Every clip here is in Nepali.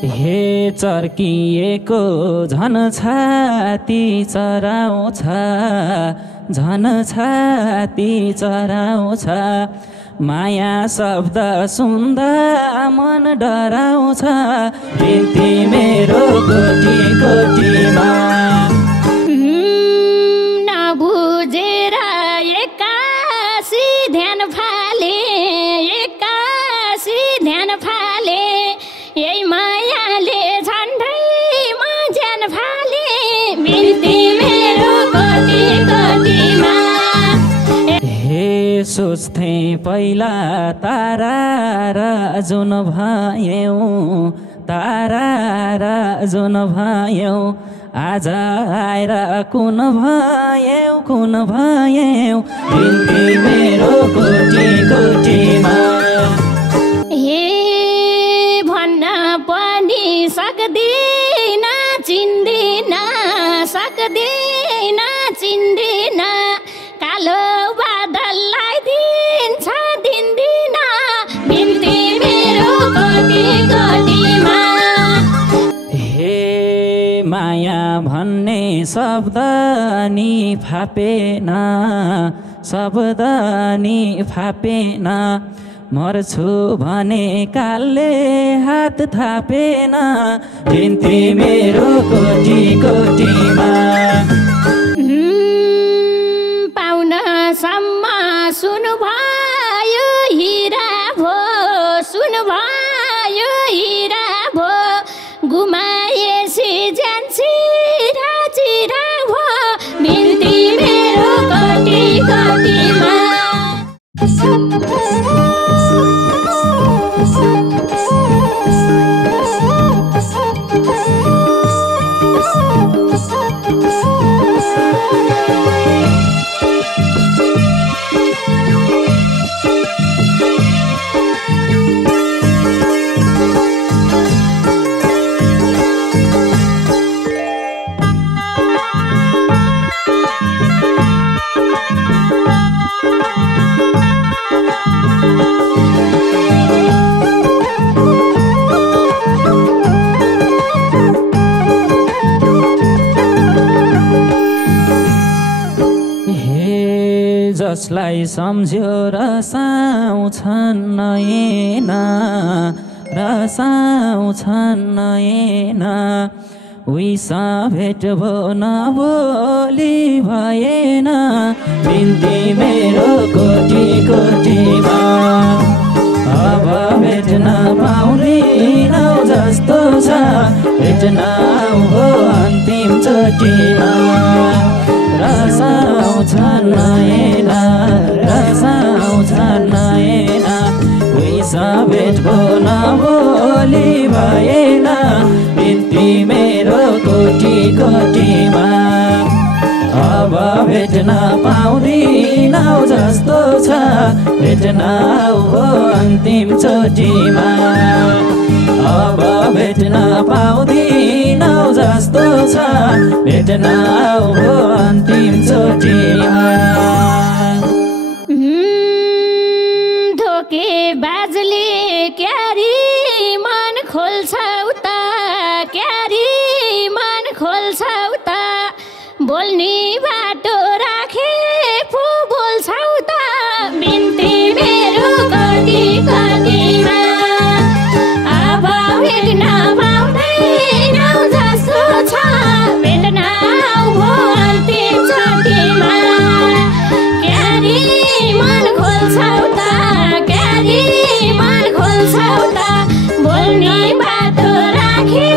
हे चर्किएको झन छाती चराउँछ, झन छाती चराउँछ। माया शब्द सुन्दा मन डराउँछ, बिन्ती मेरो कोटी कोटीमा। नबुझेर एक्कासी ध्यान फाले, एक्कासी ध्यान फाले। यही मायाले झन्डैमा ज्यान फाले, बिन्ती मेरो कोटी कोटीमा। हे सोच्थे पहिला तारा र जुन भयौँ, तारा र जुन भयौँ। आज आएर कुन भयौँ, कुन भयौँ, बिन्ती मेरो कोटी कोटीमा। हे भन्न पनि सक्दिन, चिन्दिन सक्दिन, चिन्दिन। कालो बादललाई दिन्छ दिन्दिन, बिन्ती मेरो कोटी कोटीमा। हे माया भन्ने शब्द नि फापेन, शब्द नि फापेन। मर्छु भने कालले हात थापेन, बिन्ती मेरो कोटी कोटीमा। पाउनसम्म सुनु भयो हिरा भो, सुनु भयो हिरा भो। गुमाएसी ज्यान चिरा चिरा भो, बिन्ती मेरो कोटी कोटीमा। जसलाई सम्झ्यो रसाउँछन् नयन, रसाउँछन् नयन। उइसा भेट भो नबोली भएन, बिन्ती मेरो कोटी कोटीमा। अब भेट्न पाउँदिनौ जस्तो छ, भेट्न आऊ हो अन्तिम चोटीमा। रसाउँछन् नयन, रसाउँछन् नयन। उइसा भेट भो नबोली भएन, बिन्ती मेरो कोटी कोटीमा। अब भेट्न पाउँदिनौ जस्तो छ, भेट्न आऊ हो अन्तिम चोटीमा। अब भेट्न पाउँदिनौ जस्तो छ, भेट्न आऊ हो अन्तिम चोटीमा। धोकेबाजले क्यारी मन खोल्छौ त, क्यारी मन खोल्छौ त। बोल्ने बाटो राखे पो बोल्छौ त, बिन्ती मेरो कोटी कोटीमा। अब भेट्न पाउँदैनौ जस्तो छ, भेट्न आऊ हो अन्तिम चोटीमा। क्यारी मन खोल्छौ त, क्यारी मन खोल्छौ त। बोल्ने बाटो राखे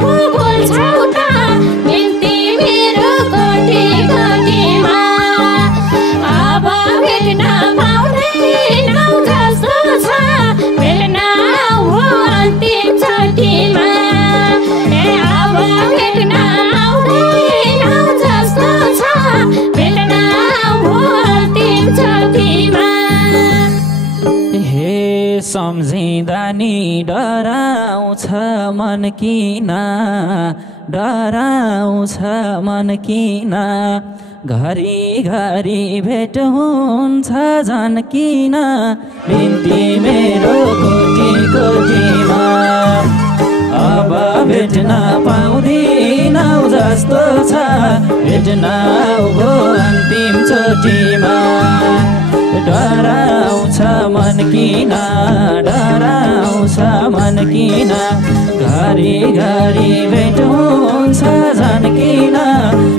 पो बोल्छौ त, बिन्ती मेरो कोटी कोटीमा। अब भेट्न पाउँदैनौ जस्तो छ, भेट्न आऊ हो अन्तिम चोटीमा। अब भेट्न आउँदैनौ जस्तो छ, भेट्न आऊ हो अन्तिम चोटीमा। हे सम्झिँदा नि डराउँछ मन किन, डराउँछ मन किन। घरी घरी भेट हुन्छ झन् किन, बिन्ती मेरो कोटी कोटीमा। अब भेट्न पाउँदिनौ जस्तो छ भेट्न हो अन्तिम चोटिमा डराउँछ मन किन डराउँछ मन किन घरी घरी भेट हुन्छ झन् किन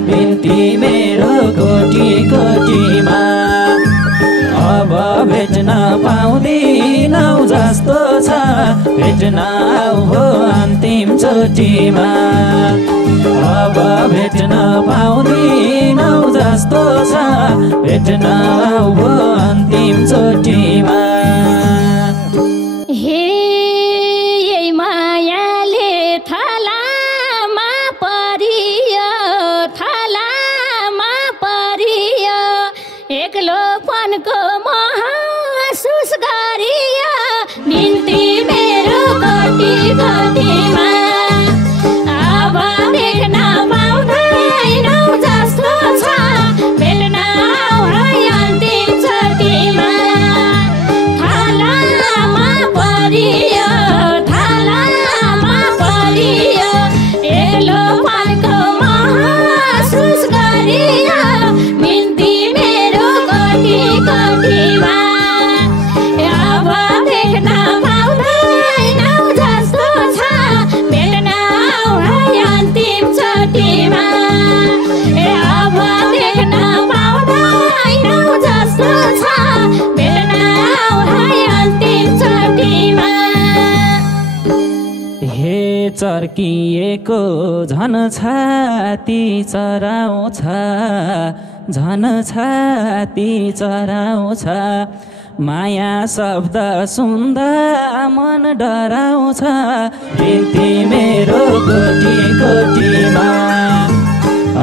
बिन्ती मेरो कोटी कोटीमा अब भेट्न पाउँदिनौ जस्तो छ भेट्न हो अन्तिम चोटिमा अब भेट्न पाउँदिनौ जस्तो छ भेट्न हो अन्तिम चोटिमा हे यही मायाले थलामा परियो एक्लोपनको महसुस गरियो बिन्ती मेरो कोटी कोटीमा अब देख्न पाउँदैनौ जस्तो छ भेट्न है अन्तिम चोटिमा थलामा परियो एक्लोपनको महसुस गरियो बिन्ती मेरो कोटी कोटीमा अब देख्न पाउँदैनौ जस्तो छ भेट्न है अन्तिम चोटिमा अब देख्न पाउँदैनौ जस्तो छ भेट्न है अन्तिम चोटिमा हे चर्किएको झन छाती चराउँछ झन छाती चराउँछ माया शब्द सुन्दा मन डराउँछ बिन्ती मेरो कोटी कोटीमा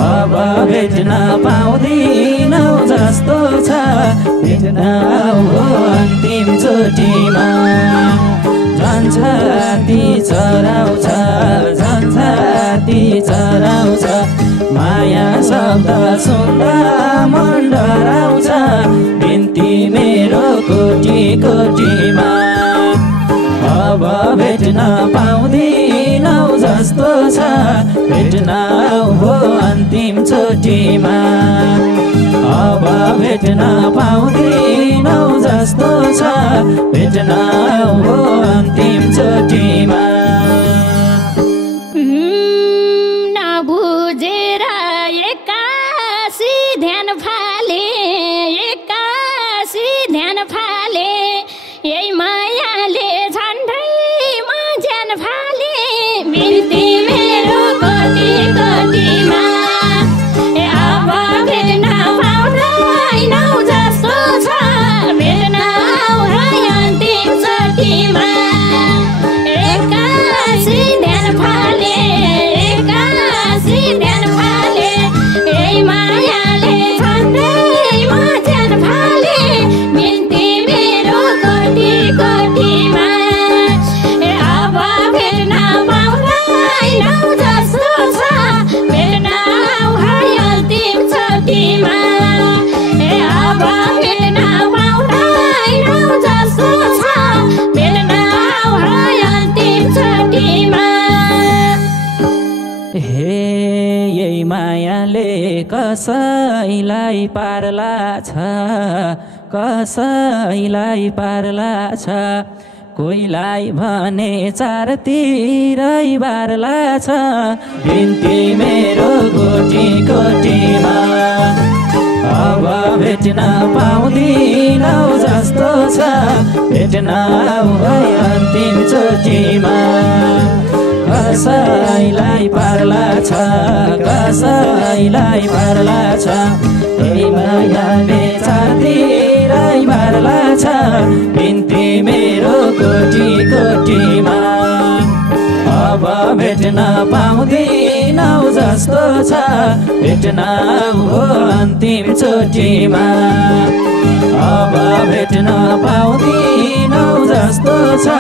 अब भेट्न पाउँदिनौ जस्तो छ भेट्न हो अन्तिम चोटिमा झन् छाती चराउँछ झन् छाती चराउँछ माया शब्द सुन्दा मन डराउँछ बिन्ती मेरो कोटी कोटीमा अब भेट्न पाउँदिनौ जस्तो छ भेट्न हो अन्तिम चोटिमा अब भेट्न पाउँदिनौ जस्तो छ भेट्न हो अन्तिम चोटिमा नबुझेर एक्कासी ध्यान फाले यही मायाले झन्डैमा ज्यान फाले बिन्ती मेरो कोटी कोटीमा अब भेट्न पाउँदैनौ जस्तो छ भेट्न है अन्तिम चोटिमा एक्कासी ध्यान फाले यही मायाले झन्डैमा ज्यान फाले बिन्ती मेरो कोटी कोटीमा अब भेट्न पाउँदैनौ जस्तो छ भेट्न है अन्तिम चोटिमा अब भेट्न पाउँदैनौ जस्तो छ भेट्न है अन्तिम चोटिमा हे यही मायाले कसैलाई पार्ला छ कोहीलाई भने चारतिरै बार्ला छ बिन्ती मेरो कोटी कोटीमा अब भेट्न पाउँदिनौ जस्तो छ भेट्न है अन्तिम चोटिमा कसैलाई पार्ला छ यही मायाले चारतिरै बार्ला छ बिन्ती मेरो कोटी कोटीमा अब भेट्न पाउँदिनौ जस्तो छ भेट्न हो अन्तिम चोटिमा अब भेट्न पाउँदिनौ जस्तो छ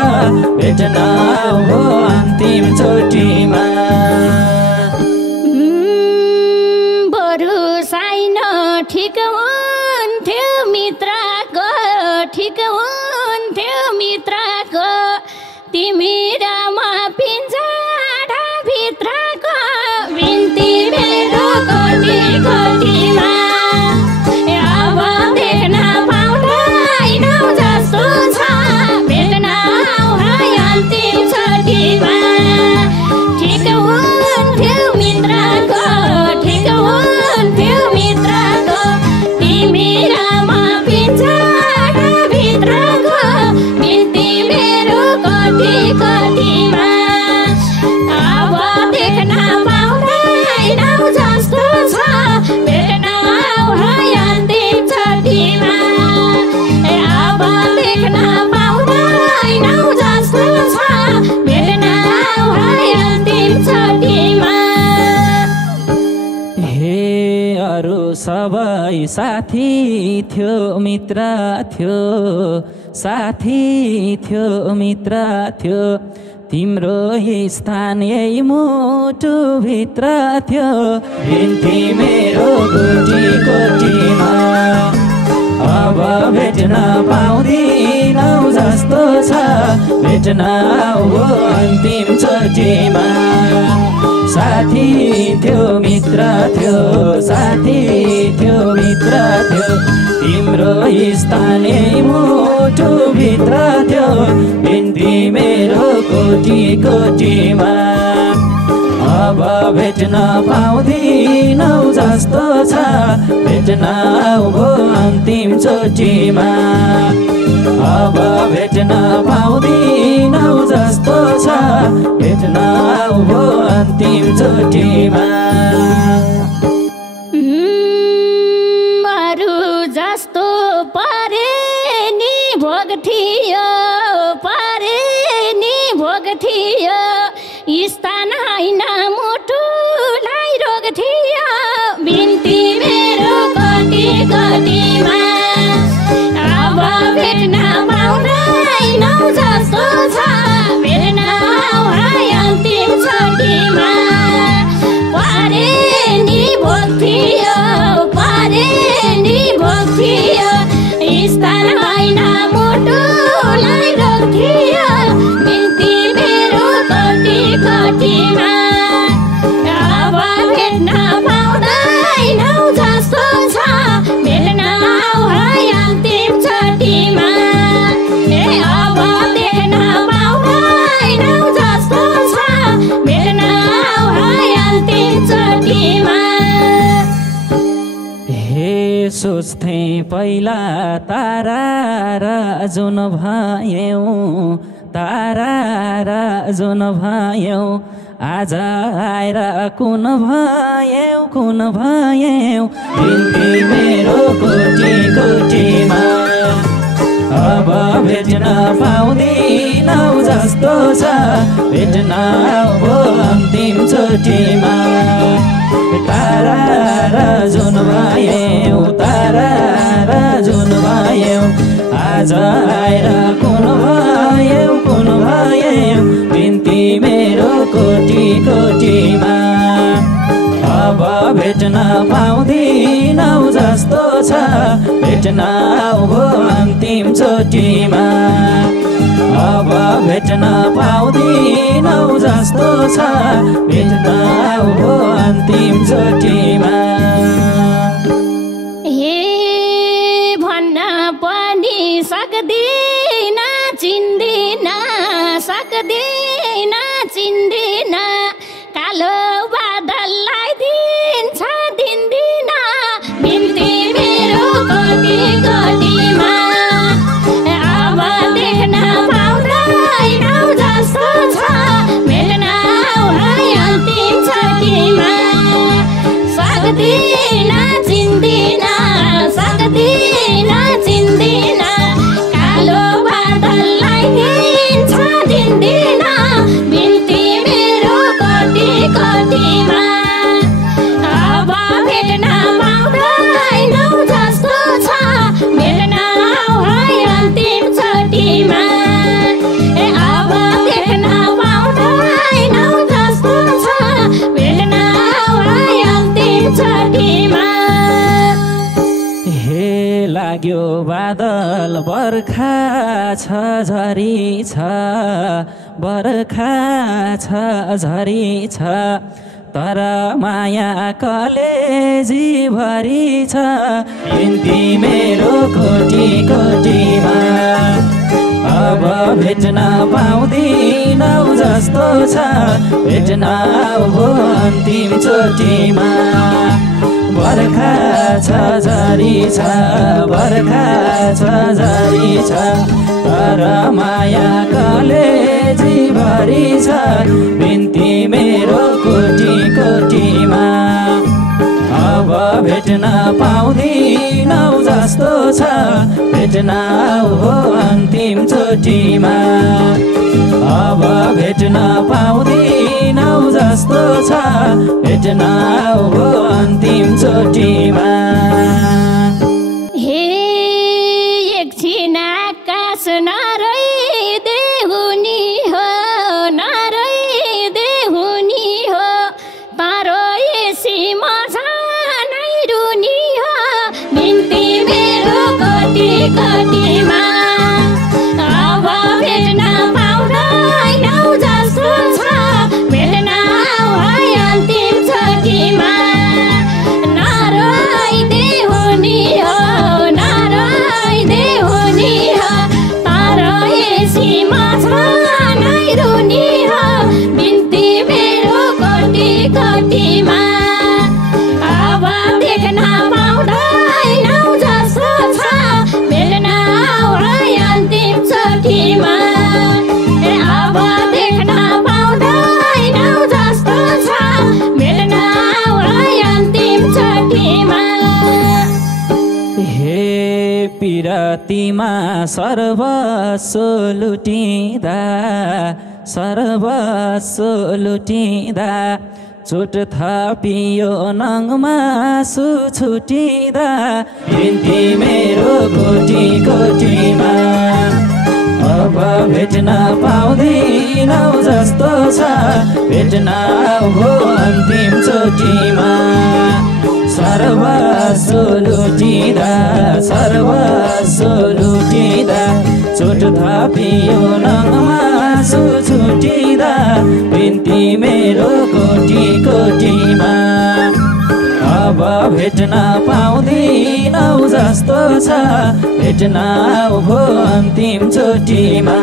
भेट्न हो अन्तिम चोटिमा बरु साइन ठिक हुन्थ्यो मित्रको तिमी र म पिञ्जरा सबै साथी थियो मित्र थियो साथी थियो मित्र थियो तिम्रो स्थान यही मुटुभित्र थियो बिन्ती मेरो कोटी कोटीमा अब भेट्न पाउँदिनौ जस्तो छ भेट्न हो अन्तिम चोटिमा साथी थियो मित्र थियो साथी थियो मित्र थियो तिम्रो स्थान यही मुटुभित्र थियो बिन्ती मेरो कोटी कोटीमा अब भेट्न पाउँदिनौ जस्तो छ भेट्न हो अन्तिम चोटिमा अब भेट्न पाउँदिनौ जस्तो छ भेट्न हो अन्तिम चोटिमा अरू जस्तो परे नि भोग थियो परे नि भोग थियो स्थान होइन मुटुलाई रोग थियो बिन्ती मेरो कोटी कोटीमा अब भेट्न पाउँदैनौ जस्तो छ भेट्न है अन्तिम चोटिमा परे नि भोग थियो परे नि भोग थियो स्थान होइन मुटुलाई रोग थियो बिन्ती मेरो कोटी कोटीमा अब भेट्न पाउँदैनौ जस्तो छ भेट्न है अन्तिम चोटिमा अब देख्न पाउँदैनौ जस्तो छ भेट्न है अन्तिम चोटिमा हे सोच्थे पहिला तारा र जुन भयौ तारा र जुन भयौ आज आएर कुन भयौ बिन्ती मेरो कोटी कोटीमा अब भेट्न पाउँदिनौ जस्तो छ भेट्न हो अन्तिम चोटिमा तारा र जुन भयौ तारा र जुन भयौ आज आएर कुन भयौ बिन्ती मेरो कोटी कोटीमा अब भेट्न पाउँदिनौ जस्तो छ भेट्न हो अन्तिम चोटिमा अब भेट्न पाउँदिनौ जस्तो छ भेट्न हो अन्तिम चोटिमा हे भन्न पनि सक्दिन चिन्दिन कालो बादललाई दिन्छ दिन्दिन बिन्ती मेरो कोटी कोटीमा अब देख्न पाउँदैनौ जस्तो छ भेट्न है अन्तिम चोटिमा सक्दिन चिन्दिन कालो बादललाई दिन्छ दिन्दिन बिन्ती मेरो कोटी कोटीमा अब भेट्न पाउँदैनौ जस्तो छ भेट्न है अन्तिम चोटिमा अब देख्न पाउँदैनौ जस्तो छ भेट्न है अन्तिम चोटिमा हे लाग्यो बादल बर्खा छ झरी छ बर्खा छ झरी छ तर माया कलेजी भरी छ बिन्ती मेरो कोटी कोटीमा अब भेट्न पाउँदिनौ जस्तो छ भेट्न हो अन्तिम चोटिमा बर्खा छ झरी छ बर्खा छ झरी छ तर माया कलेजी भरी छ बिन्ती मेरो कोटी कोटीमा अब भेट्न पाउँदिनौ जस्तो छ भेट्न हो अन्तिम चोटिमा अब भेट्न पाउँदिनौ जस्तो छ भेट्न आऊ अन्तिम चोटीमा हे एकछिन आकाश नरहिदेहुनी हो नरहिदेहुनी हो तारो एसी मजा नै रुनी हो बिन्ती मेरो कति कतिमा अब भेट्न पाउँदैनौ जस्तो छ भेट्न आऊ अन्तिम चोटीमा नरहिदेहुनी हो नरहिदेहुनी हो तारो एसी मजा नै रुनी हो बिन्ती मेरो कति कतिमा अब देख्न पाउँदैनौ जस्तो छ भेट्न आऊ अन्तिम चोटीमा अब देख्न पाउँदैनौ जस्तो छ भेट्न आऊ अन्तिम चोटीमा हे पिरतीमा सर्वस्व लुटिँदा चोट थपियो नङमा छुटिँदा बिन्ती मेरो कोटी कोटीमा अब भेट्न पाउँदैनौ जस्तो छ भेट्न आऊ अन्तिम चोटीमा सर्वस्व लुटिँदा चोट थपियो नङमा छुटिँदा बिन्ती मेरो कोटी कोटीमा अब भेट्न पाउँदैनौ जस्तो छ भेट्न आऊ अन्तिम चोटीमा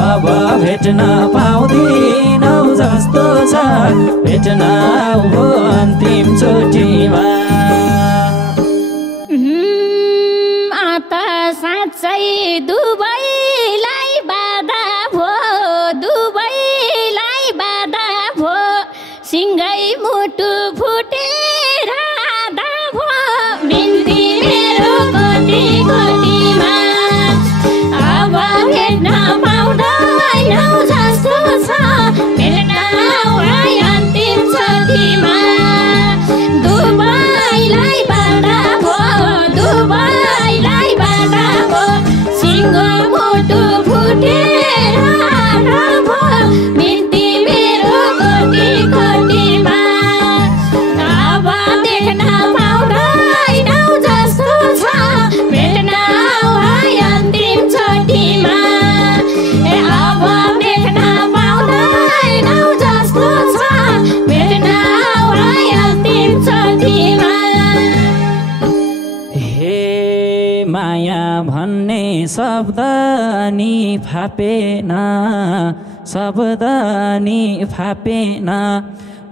अब भेट्न पाउँदैनौ जस्तो छ भेट्न आऊ अन्तिम चोटीमा साँच्चै दुबईलाई बाधा भो सिङ्गै मुटु फुटेर आधा भो बिन्ती मेरो कति कतिमा अब भेट्न पाउँदैनौ जस्तो छ भेट्न आऊ अन्तिम चोटीमा दुबईलाई बाधा भो सिङ्गो मुटु फुटेर आधा भो बिन्ती मेरो कति कतिमा अब देख्न पाउँदैनौ जस्तो छ भेट्न आऊ अन्तिम चोटीमा अब देख्न पाउँदैनौ जस्तो छ भेट्न आऊ अन्तिम चोटीमा माया भन्ने शब्द नि फापेन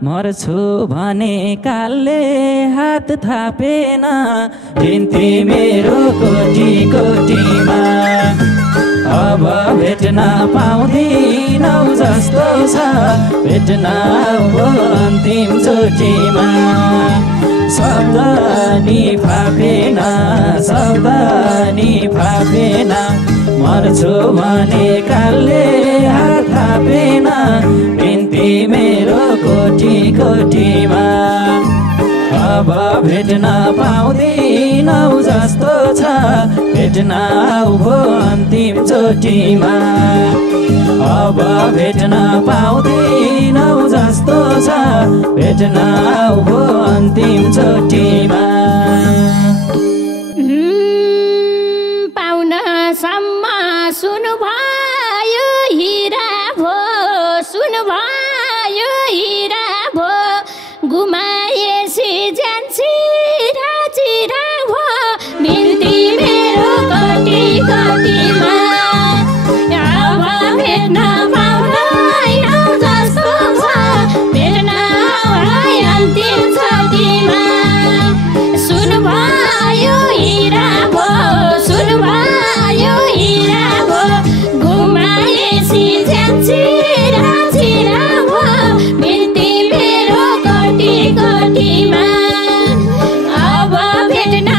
मर्छु भने कालले हात थापेन बिन्ती मेरो कोटी कोटीमा अब भेट्न पाउँदैनौ जस्तो छ भेट्न आऊ अन्तिम चोटीमा शब्द नि फापेन मर्छु भने कालले हात थापेन बिन्ती मेरो कोटी कोटीमा अब भेट्न पाउँदैनौ जस्तो छ भेट्न आऊ अन्तिम चोटीमा अब भेट्न पाउँदैनौ जस्तो छ भेट्न आऊ अन्तिम चोटीमा पाउनसम्म सुन्नुभयो हिरा भो गुमाएसी ज्यान चिरा भो बिन्ती मेरो कति कतिमा अब भेट्न पाउँदैनौ जस्तो छ भेट्न आऊ अन्तिम चोटीमा सुन्नुभयो हिरा भो गुमाएसी ज्यान चिरा भो बिन्ती मेरो कति कतिमा अब भेट्न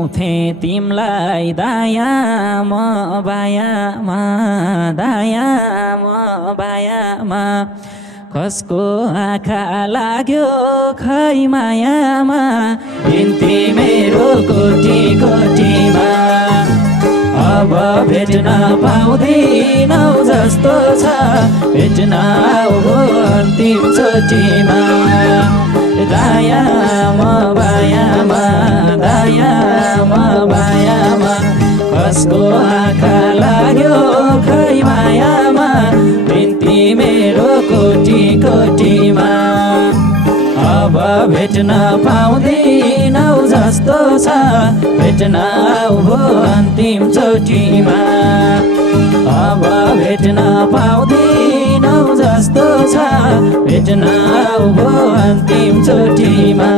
आउँथे तिमलाई दायामा बायामा दायामा बायामा कसको आँखा लाग्यो खै मायामा बिन्ती मेरो कोटी कोटीमा अब भेट्न पाउँदिनौ जस्तो छ भेट्न आऊ अन्तिम चोटीमा दायामा बायामा दायामा बायामा कसको आँखा लाग्यो खै मायामा बिन्ती मेरो कोटी कोटीमा अब भेट्न पाउँदिनौ जस्तो छ भेट्न आऊ अन्तिम चोटीमा अब भेट्न पाउँदिनौ जस्तो छ भेट्न आऊ अन्तिम चोटीमा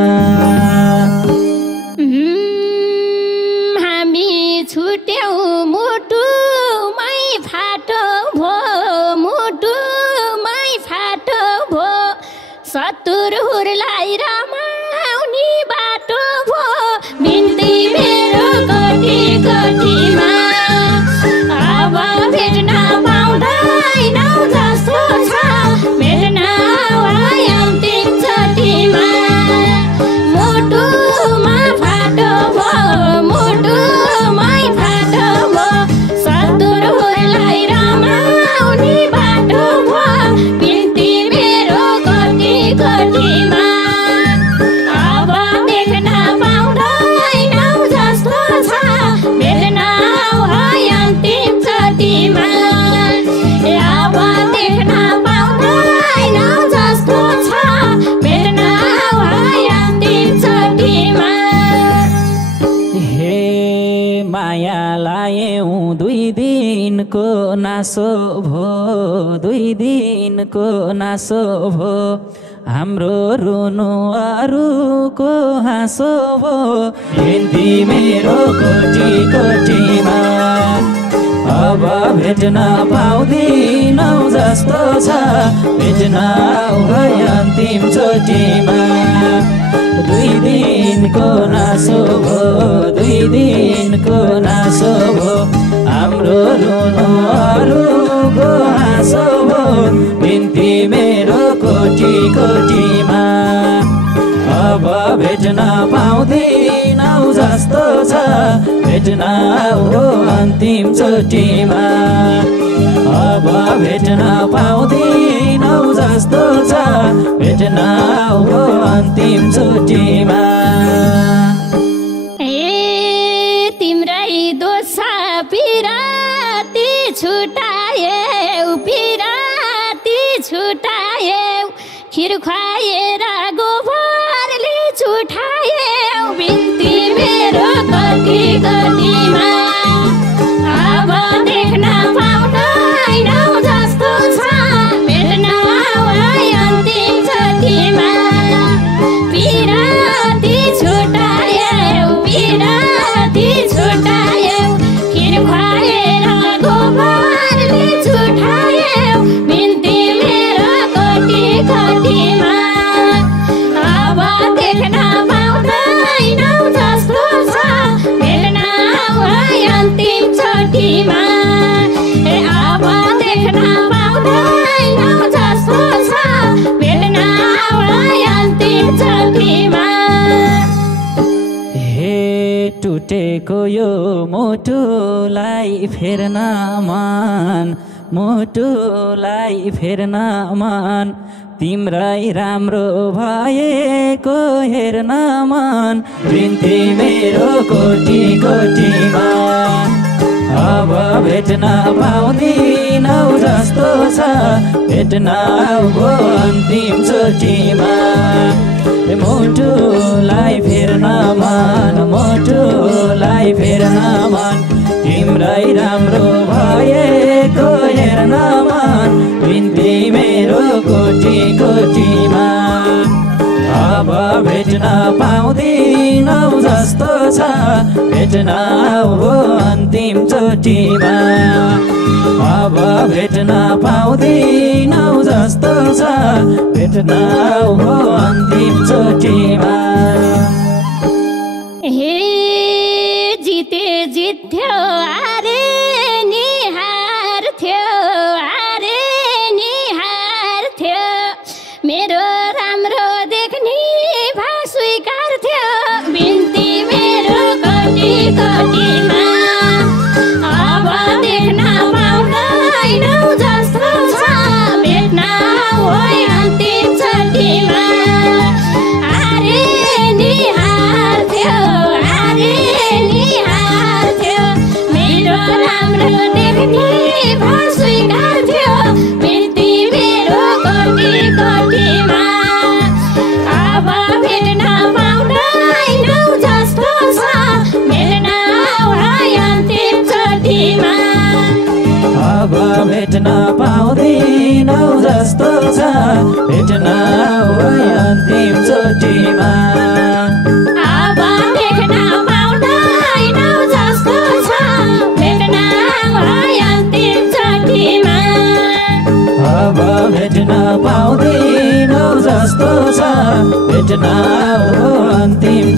हामी छुट्यौं मुटुमै फाटो भो मुटुमै फाटो भो सतुरहरूलाई रमाउने बाटो भो बिन्ती मेरो कोटी कोटीमा अब भेट्न पाउँदैनौ जस्तो छ भेट्न आऊ अन्तिम चोटीमा मुटुमा फाटो भो मुटुमै फाटो भो सतुरहरूलाई रमाउने बाटो भो बिन्ती मेरो कोटी कोटीमा अब देख्न पाउँदैनौ जस्तो छ भेट्न आऊ अन्तिम चोटीमा अब देख्न पाउँदैनौ जस्तो छ भेट्न आऊ अन्तिम चोटीमा हे माया लायौँ 2 दिनको नासो भो 2 दिनको नासो भो हाम्रो रुनु अरूको हाँसो भो बिन्ती मेरो कोटी कोटीमा अब भेट्न पाउँदिनौ जस्तो छ भेट्न आऊ अन्तिम चोटीमा 2 दिनको नासो भो 2 दिनको नासो भो हाम्रो रुनु अरूको हाँसो भो बिन्ती मेरो कोटी कोटीमा अब भेट्न पाउँदिनौ जस्तो छ भेट्न आऊ अन्तिम चोटीमा अब भेट्न पाउँदिनौ जस्तो छ भेट्न आऊ अन्तिम चोटीमा तिम्रै दोष पिराती छुटायौ पिराती छुटायौ खिर खुवाएर गोबरले छुटायौ बिन्ती मेरो कोटी कोटीमा अब देख्न पाउँदैनौ जस्तो छ भेट्न आऊ अन्तिम चोटीमा पिराती छुटायौ पिराती छुटायौ खिर खुवाएर गोबरले छुटायौ बिन्ती मेरो कोटी कोटीमा अब देख्न पाउँदैनौ जस्तो छ भेट्न आऊ अन्तिम चोटीमा अब देख्न पाउँदैनौ जस्तो छ भेट्न आऊ अन्तिम चोटीमा हे टुटेको यो मुटुलाई फेर्न मन मुटुलाई फेर्न मन तिम्रै राम्रो भएको हेर्न मन बिन्ती मेरो कोटी कोटीमा अब भेट्न पाउँदिनौ जस्तो छ भेट्न आऊ अन्तिम चोटीमा मुटुलाई फेर्न मन मुटुलाई फेर्न मन तिम्रै राम्रो भएको हेर्न मन बिन्ती मेरो कोटी कोटीमा अब भेट्न पाउँदिनौ जस्तो छ भेट्न आऊ अन्तिम चोटीमा अब भेट्न पाउँदिनौ जस्तो छ भेट्न आऊ अन्तिम चोटीमा हे चोटीमा अब देख्न पाउँदैनौ जस्तो छ भेट्न होइ अन्तिम चोटीमा हारे निहार थियो मेरो राम्रो देख्ने स्वीकार थियो बिन्ती मेरो कोटी कोटीमा अब भेट्न पाउँदैनौ जस्तो छ भेट्न होइ अन्तिम चोटीमा अब भेट्न पाउँदैनौ जस्तो छ भेट्न होइ अन्तिम चोटीमा अब देख्न पाउँदैनौ जस्तो छ भेट्न होइ अन्तिम चोटीमा अब भेट्न पाउँदैनौ जस्तो छ भेट्न हो अन्तिम